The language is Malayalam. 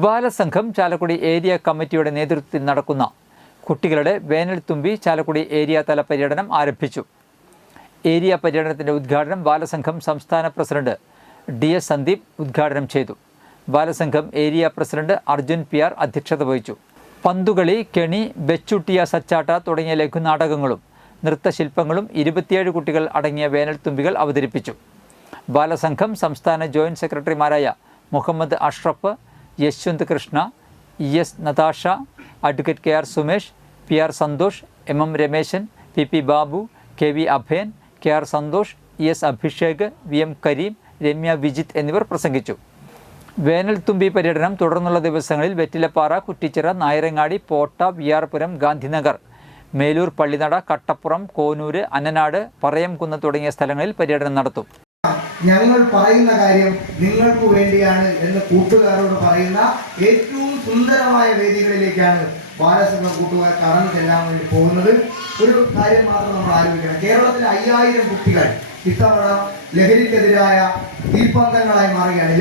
ബാലസംഘം ചാലക്കുടി ഏരിയ കമ്മിറ്റിയുടെ നേതൃത്വത്തിൽ നടക്കുന്ന കുട്ടികളുടെ വേനൽ തുമ്പി ചാലക്കുടി ഏരിയ തല പര്യടനം ആരംഭിച്ചു. ഏരിയ പര്യടനത്തിന്റെ ഉദ്ഘാടനം ബാലസംഘം സംസ്ഥാന പ്രസിഡന്റ് ഡി എസ് സന്ദീപ് ഉദ്ഘാടനം ചെയ്തു. Balasangham area president Arjun P R അധ്യക്ഷത വഹിച്ചു. പന്തുകളി കെണി ബെച്ചുട്ടിയ സച്ചാട്ട തുടങ്ങിയ ലഘുനാടകങ്ങളും നൃത്തശില്പങ്ങളും ഇരുപത്തിയേഴ് കുട്ടികൾ അടങ്ങിയ വേനൽത്തുമ്പികൾ അവതരിപ്പിച്ചു. ബാലസംഘം സംസ്ഥാന ജോയിന്റ് സെക്രട്ടറിമാരായ Muhammad Ashraf Yashwant Krishna E S Natasha advocate K R Sumesh P R Santhosh M M Rameshan P P Babu K V Abhayan K R Santhosh E S Abhishek V M Kareem Ramya Vijith എന്നിവർ പ്രസംഗിച്ചു. വേനൽത്തുമ്പി പര്യടനം തുടർന്നുള്ള ദിവസങ്ങളിൽ വെറ്റിലപ്പാറ കുറ്റിച്ചിറ നായരങ്ങാടി പോട്ട വിയാർപുരം ഗാന്ധിനഗർ മേലൂർ പള്ളിനട കട്ടപ്പുറം കോനൂര് അന്നനാട് പറയംകുന്ന് തുടങ്ങിയ സ്ഥലങ്ങളിൽ പര്യടനം നടത്തും. ഞങ്ങൾ പറയുന്ന കാര്യം നിങ്ങൾക്ക് വേണ്ടിയാണ് എന്ന് കൂട്ടുകാരോട് പറയുന്ന ഏറ്റവും സുന്ദരമായ വേദികളിലേക്കാണ് ബാലസംഘം കൂട്ടുകാർ കടന്നു ചെല്ലാൻ വേണ്ടി പോകുന്നത്. ഒരു കാര്യം മാത്രം നമ്മൾ ആലോചിക്കണം. കേരളത്തിലെ അയ്യായിരം കുട്ടികൾ ഇത്തവണ ലഹരിക്കെതിരായ തീപ്പന്തങ്ങളായി മാറുകയാണ്.